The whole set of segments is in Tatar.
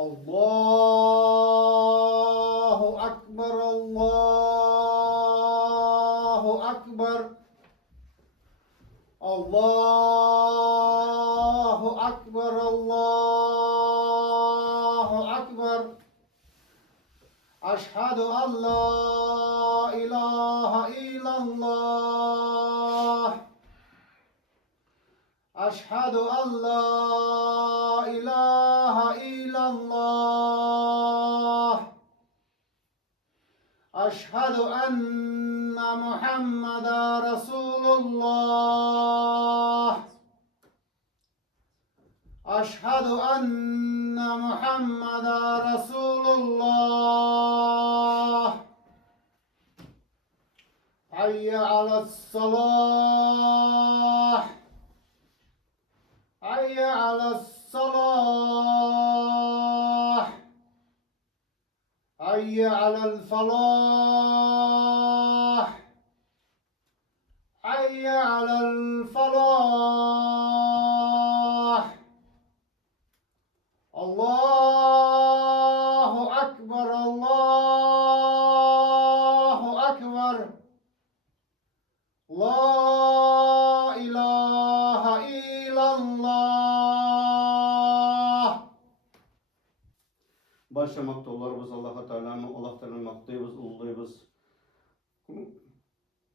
Allahu Akbar, Allahu Akbar, Allahu Akbar, Allahu Akbar. Eşhedü en la ilahe illallah. Eşhedü en la ilahe illallah. Eşhedü enne Muhammeden Resulullah. Eşhedü enne Muhammeden Resulullah. Hayye alassalah. Hayye alassalah. Hayye alel falah. Hayye alel falah. Allahu Ekber, Allahu Ekber. La ilahe illallah. Başlamakta olarız Allah-u Teala'nı, Allah Teala'nı maktayız, uluyuz.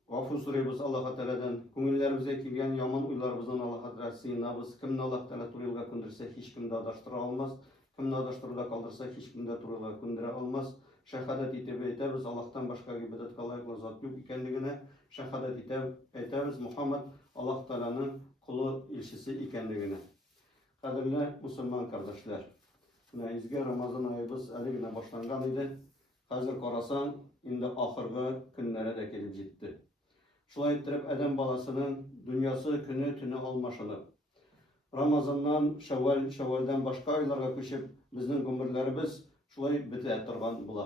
Gafur surayız Allah-u Teala'dan. Көңілләребезгә килгән яман уйларыбыздан Allah-u Teala сыйынабыз. Кемне Allah Teala туры юлга күндерсә, һич кем дә адаштыра алмас. Кемне адаштыруда калдырса, һич кем дә туры юлга күндерә алмас. Шәһадәт итеп әйтәбез, Аллаһтан башка гыйбадәткә лаеклы зат юк икәнлегенә. Шәһадәт итеп әйтәбез, Мухаммад Аллаһ Теаланың кулы, илчесе икәнлегенә. Кадерле мусульман кардәшләр, изге Рамазан айыбыз әле генә башланган иде. Хәзер карасаң, инде ахыргы көннәре дә килеп җитте. Шулай итеп, адәм баласының дөньясы көне-төне алмашынып, Рамазаннан, Шәввалдан башка айларга күчеп, безнең гомерләребез шулай бетә торган була.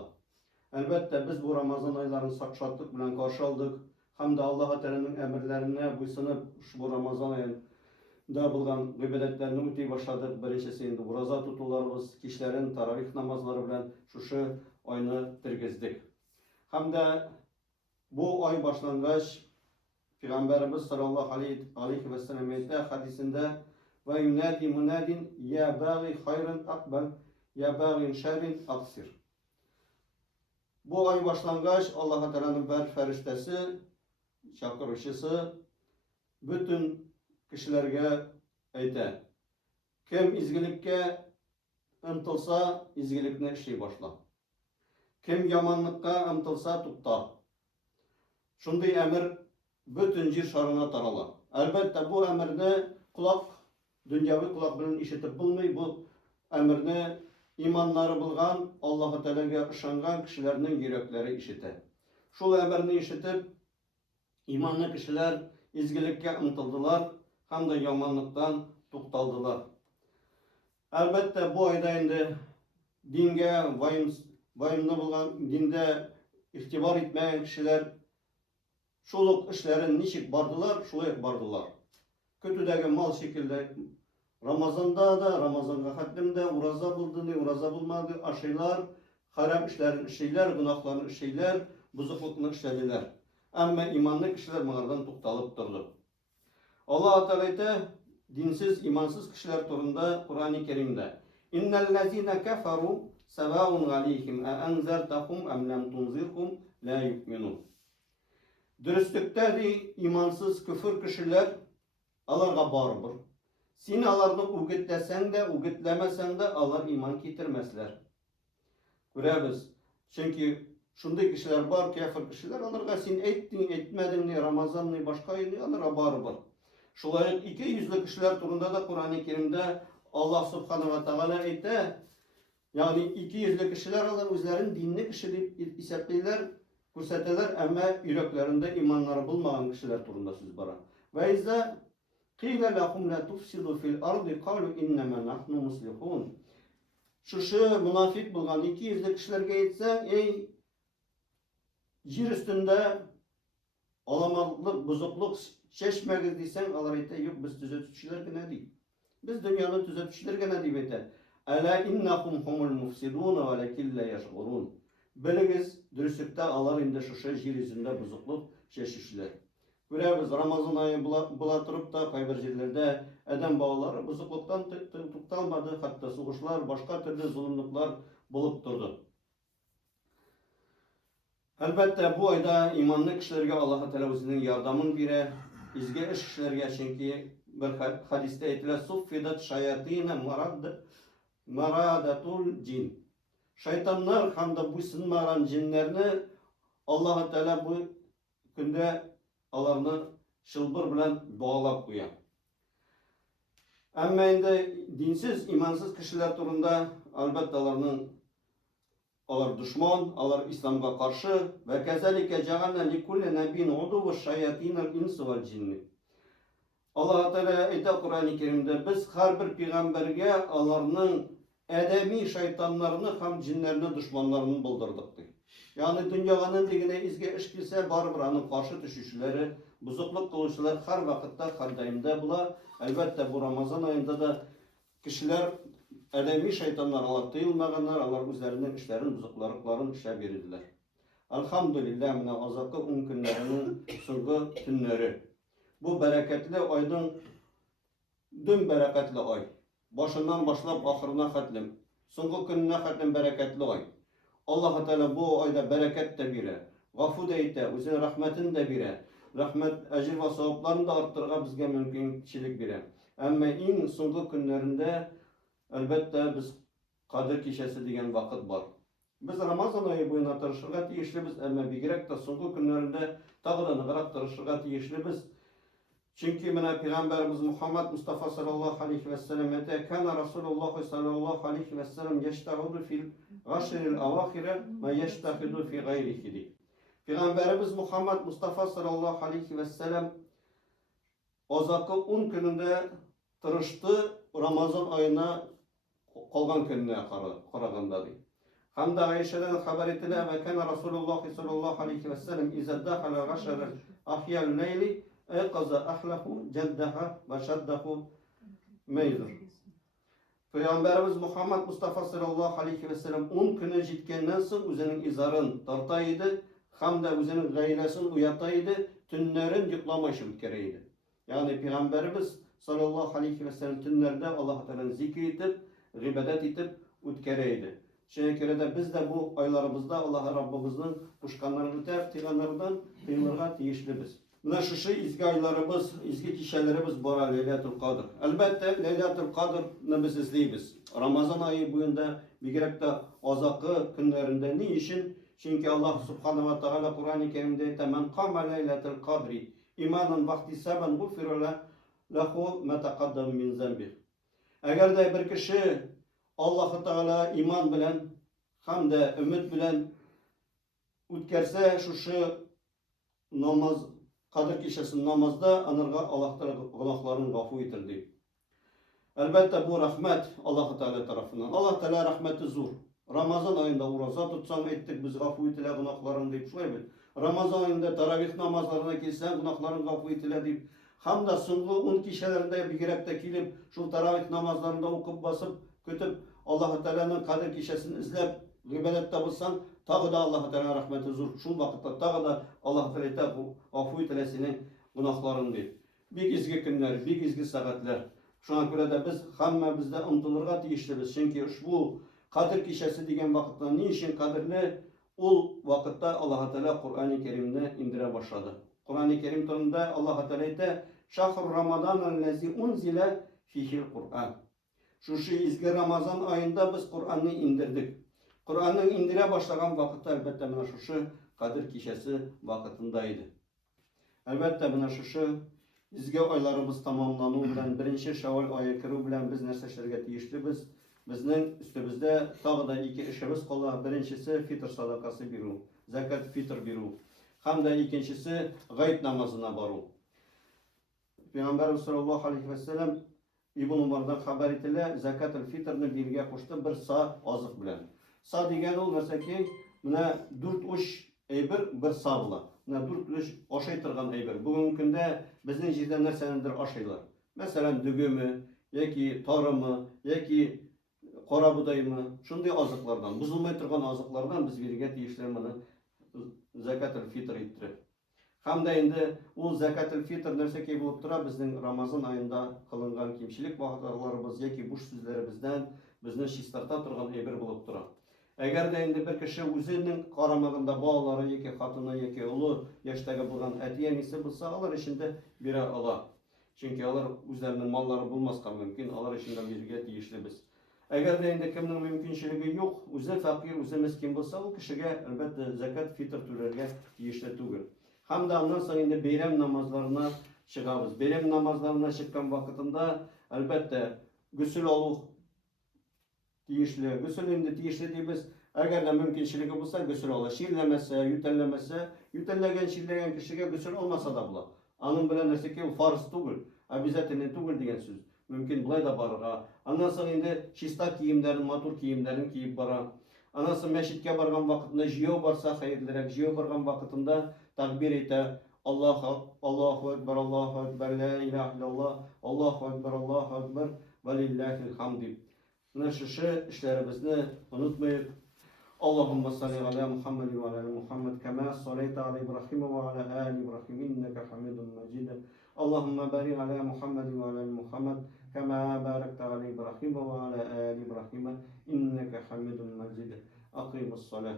Әлбәттә, без бу Рамазан айларын шатлык белән каршы алдык, һәм дә Аллаһ Тәгаләнең әмерләренә буйсынып, шу Рамазан аенда булган гыйбадәтләрне үти башладык. Беренчесе инде ураза тутуларыбыз, кичләрен таравих намазлары белән шушы айны тергездек. Һәм дә бу ай башлангач, Пәйгамбәрбез саллаллаһу алейхи ва саллям әйтә хадисендә: "Ва юнади мунадин я баги хайран акбал, я баги шаррин аксир." Бу ай башлангач, Аллаһ Тәгаләнең бер фәрештәсе, чакыручысы бүтән кешеләргә әйтә: "Кем изгелеккә ынтылса, изгелекне эшли башла. Кем яманлыкка ынтылса, тукта." Шундый әмер бүтән җир шарына тарала. Әлбәттә, бу әмерне дөньяви кулак белән ишетеп булмый. Бу әмерне иманнары булган, Аллаһ Тәгаләгә ышанган кешеләрнең йөрәкләре ишетә. Шул әмерне ишетеп, иманлы кешеләр изгелеккә ынтылдылар һәм дә яманлыктан тукталдылар. Әлбәттә, бу айда инде дингә ваемлы булган, диндә игътибар итмәгән кешеләр шул ук эшләрен ничек бардылар, шулай бардылар. Көтүдәге мал шикелле Рамазанда да, Рамазанга хәтлемдә ураза булды, ураза булмады, ашыйлар, харам эшләрен эшләйләр, гынаһларын эшләйләр, бузыклыкны эшләделәр. Әмма иманлы кешеләр моңардан тукталып торды. Аллаһ Тәгалә әйтә, динсез, имансыз кешеләр турында Кур'ан-ы Кәримдә: "Иннал лазина кафару саваун алейхим а'анзартахум ам лам тунзирхум ла ю'минун." Дөрестлектә ди, имансыз күфер кешеләр аларга барыбер. Син аларны үгетләсәң дә, үгетләмәсәң дә, алар иман китермәсләр. Күрәбез. Чөнки шундый кешеләр бар, кафир кешеләр, аларга син әйттең, әйтмәдең, Рамазанны башка айны, аларга барыбер. Шулай ике йөзле кешеләр турында да Кур'ан-ы Кәримдә Аллаһ Субханаһу ва Тәгалә әйтә. Ягъни ике йөзле кешеләр алар үзләрен динне кеше дип исәпләйләр, күрсәтәләр, әмма йөрәкләрендә иманнары булмаган кешеләр турында сүз бара. Ва иза кыйла лахум ла туфсиду фил арди калу иннама нахну муслихун. Шушы мунафик булган ике йөзле кешеләргә әйтсәң, эй, җир өстендә аламатлык, бузыклык чәчмәгез дисәң, алар әйтә, юк, без төзәтүчеләр генә ди. Без дөньяны төзәтүчеләр генә дип әйтә. Әлә иннахум хумул муфсидун вәләкин ла яшгурун. Белегез, дөреслекдә алар инде шушы җир йөзендә бузыклык чәчүчеләр. Күрәбез, Рамазан айы була торып та кайбер җирләрдә адәм балалары бузыклыктан тукталмады, хәтта сугышлар, башка төрле зулымлыклар булып торды. Әлбәттә, бу айда иманлы кешеләргә Аллаһ Тәгалә үзенең ярдәмен бирә, изге эш эшләргә, чөнки бер хадистә әйтелә: "Суффидат шаятина марадатул джин." Шайтаннар һәм дә буйсынмаган җиннәрне Аллаһ Тәгалә бу көндә аларны шылбыр белән баглап куя. Әмма инде динсез, имансыз кешеләр турында әлбәттә алар душман, алар исламга каршы. Вә казалика җагална ликулли набин удува шаятинал инс вал джинни. Аллаһ Тәгалә әйтә Кур'ан-ы Кәримдә: "Без һәрбер пәйгамбәргә аларның әдәми шайтаннарны һәм җиннәрне душманларын булдырдык" ди. Ягъни дөньяга нинди генә изге эш килсә, барыбер аның каршы төшүчеләре, бузыклык кылучылар һәр вакытта, һәр даимда була. Әлбәттә, бу Рамазан аенда да кешеләр, әдәми шайтаннар, алар тыелмаганнар, алар үзләренең эшләрен, бузыклыкларын эшләп йөриләр. Алхамдулиллах, менә азакы 10 көннәрнең соңгы көннәре. Бу бәрәкәтле айның дөм бәрәкәтле ай. Башыннан башлап ахырына хәтлем, соңгы көненә хәтлем бәрәкәтле ай. Аллаһ Тәгалә бу айда бәрәкәт тә бирә, гафу да итә, үзенең рәхмәтен дә бирә. Рәхмәт, әҗр ва савапларын да арттырырга безгә мөмкинчелек бирә. Әмма иң соңгы көннәрендә әлбәттә без Кадер кичәсе дигән вакыт бар. Без Рамазан айы буена тырышырга тиешлебез, әмма бигрәк тә соңгы көннәрендә тагы да ныграк тырышырга тиешлебез. Чөнки менә Пәйгамбәрбез Мухаммад Мустафа саллаллаһу алейхи ва саллям әйтә: "Кана Расулуллаһ саллаллаһу алейхи ва саллям яштагыду фил гашрил авахира ва яштахиду фи гайрихи." Пәйгамбәрбез Мухаммад Мустафа саллаллаһу алейхи ва саллям азакы 10 көнендә тырышты Рамазан айына калган көннә караганда ди. Һәм дә Айшәдән хәбәр ителә: "Ва кана Расулуллаһ саллаллаһу алейхи ва саллям иза дахала гашр ахял лейли айқаза ахлаху жаддаха ва шаддаху мейзур." Пәйгамбәрбез Мухаммад Мустафа саллаллаһу алейхи ва саллям 10 көне җиткәннән соң үзенең изарын тарта иде, һәм дә үзенең гаиләсен уята иде, төннәрен йокламыйча үткәрә иде. Ягъни Пәйгамбәрбез саллаллаһу алейхи ва саллям төннәрдә Аллаһ Тәгаләне зикр итеп, гыйбадат итеп үткәрә иде. Шуңа күрә дә без дә бу айларыбызда Аллаһ Раббыбызның кушканнарын үтәп, тыйганнардан тыйынырга тиешлебез. Менә шушы изге айларыбыз, изге кичәләребез бара, Ләйләтул Кадр. Әлбәттә, Ләйләтул Кадрны без эзлибез. Рамазан айы буенда, бигрәк тә азакы көннәрендә. Ни өчен? Чөнки Аллаһ Субханаһу ва Тааля Кур'ан-ы Кәримдә әйтә: "Ман кама Ләйләтул Кадри иманан ва ихтисабан гуфира лаху ма тaqaddama мин замби." Әгәр дә бер кеше Аллаһ Тааля иман белән һәм дә өмет белән үткәрсә шушы намаз, Кадр кичәсен намазда, анырга Аллаһ Тааля гынаһларын гафу итер ди. Әлбәттә, бу рәхмәт Аллаһ Тааля тарафыннан. Аллаһ Тааля рәхмәте зур. Рамазан айында ураза тотсаң, әйттек, без гафу ителә гынаһларын дип, шулай бит. Рамазан айында таравих намазларына килсәң, гынаһларын гафу ителә дип. Һәм дә соңгы 10 кичәләрендә бигрәк тә килеп, шул таравих намазларында укып басып, көтеп, Аллаһ Тааляның Кадр кичәсен эзләп, гыйбадәттә булсаң, тагы да Аллаһ Тааля рәхмәте зур. Шул вакытта тагы да Аллаһ Тааля әйтә: "Гафу ителә синең гынаһларың" дип. Бик изге көннәр, бик изге сәгатьләр. Шуңа күрә дә без һәммәбез дә омтылырга тиешлебез. Чөнки ушбу Кадр кичәсе дигән вакытта ни өчен кадерле? Ул вакытта Аллаһ Тааля Кур'ан-ы Кәримне индерә башлады. Кур'ан-ы Кәрим турында Аллаһ Тааля әйтә: "Шахр Рамадан аллази унзила фихил Кур'ан." Шушы изге Рамазан айында без Кур'анны индердек. Кур'анны индерә башлаган вакытта әлбәттә менә шушы Кадр кичәсе вакытында иде. Әлбәттә менә шушы изге айларыбыз тамамлану белән, 1 Шәввал ае керү белән без нәрсә эшләргә тиешлебез? Безнең өстебездә тагы да 2 эшебез кала. Беренчесе фитр садакасы бирү, закат фитр бирү. Һәм дә икенчесе гайб намазына бару. Пәйгамбәрбез саллаллаһу алейхи ва саллям Ибн Умардан хәбәр ителә, закат фитрны биргә кушты 1 са азык белән. Са дигән ул нәрсәки? Менә 4 уч әйбер 1 са була. Менә 4 уч ашай торган әйбер. Бүгенге көндә безнең җирдә нәрсәнедер ашыйлар. Мәсәлән, дүгеме, яки тарымы, яки кара будаймы, шундый азыклардан, бузылмай торган азыклардан без бирергә тиешле моны закатул фитр иттереп. Һәм дә инде ул закатул фитр нәрсәкәй булып тора, безнең Рамазан аенда кылынган кимчелек вакытларыбыз яки буш сүзләребездән безне чистарта торган әйбер булып тора. Әгәр дә инде бер кеше үзенең карамагында балалары яки хатыны яки улы яшьтәге булган әти-әнисе булса, алар эчендә бирә ала. Чөнки алар үзләренең маллары булмаска мөмкин, алар эчендә бирергә тиешлебез. Әгәр дә инде кемнең мөмкинчелеге юк, үзе фәкыйрь, үзе мискин булса, ул кешегә әлбәттә закат фитр түләргә тиешле түгел. Һәм дә аннан соң инде бәйрәм намазларына чыгабыз. Бәйрәм намазларына чыккан вакытында әлбәттә гусул алу тиешле. Гусул инде тиешле дибез. Әгәр дә мөмкинчелеге булса, гусул ала. Шилләмәсә, ютәлләгән шилләгән кешегә гусул алмаса да була. Аның белән нәрсәкә ул фарз түгел, обязательный түгел дигән сүз. Мөмкин болай да барырга. Аннан соң инде чиста киемнәрен, матур киемнәрен киеп бара. Аннан соң мәчеткә барган вакытында җыяу барса хәерлерәк. Җыяу барган вакытында takbir ite Allahu Ekber, La ilahe illallah, Allahu Ekber, ve lillahil hamdi. Менә шушы эшләребезне онытмыйк. Allahumma salli ala Muhammad ve ala Muhammad kema sallaita ala Ibrahim ve ala ali Ibrahim innaka Hamidun Majid. Allahumma barik ala Muhammad ve ala Muhammad kema barakta ala Ibrahim ve ala ali Ibrahim innaka Hamidun Majid. Aqimus salah.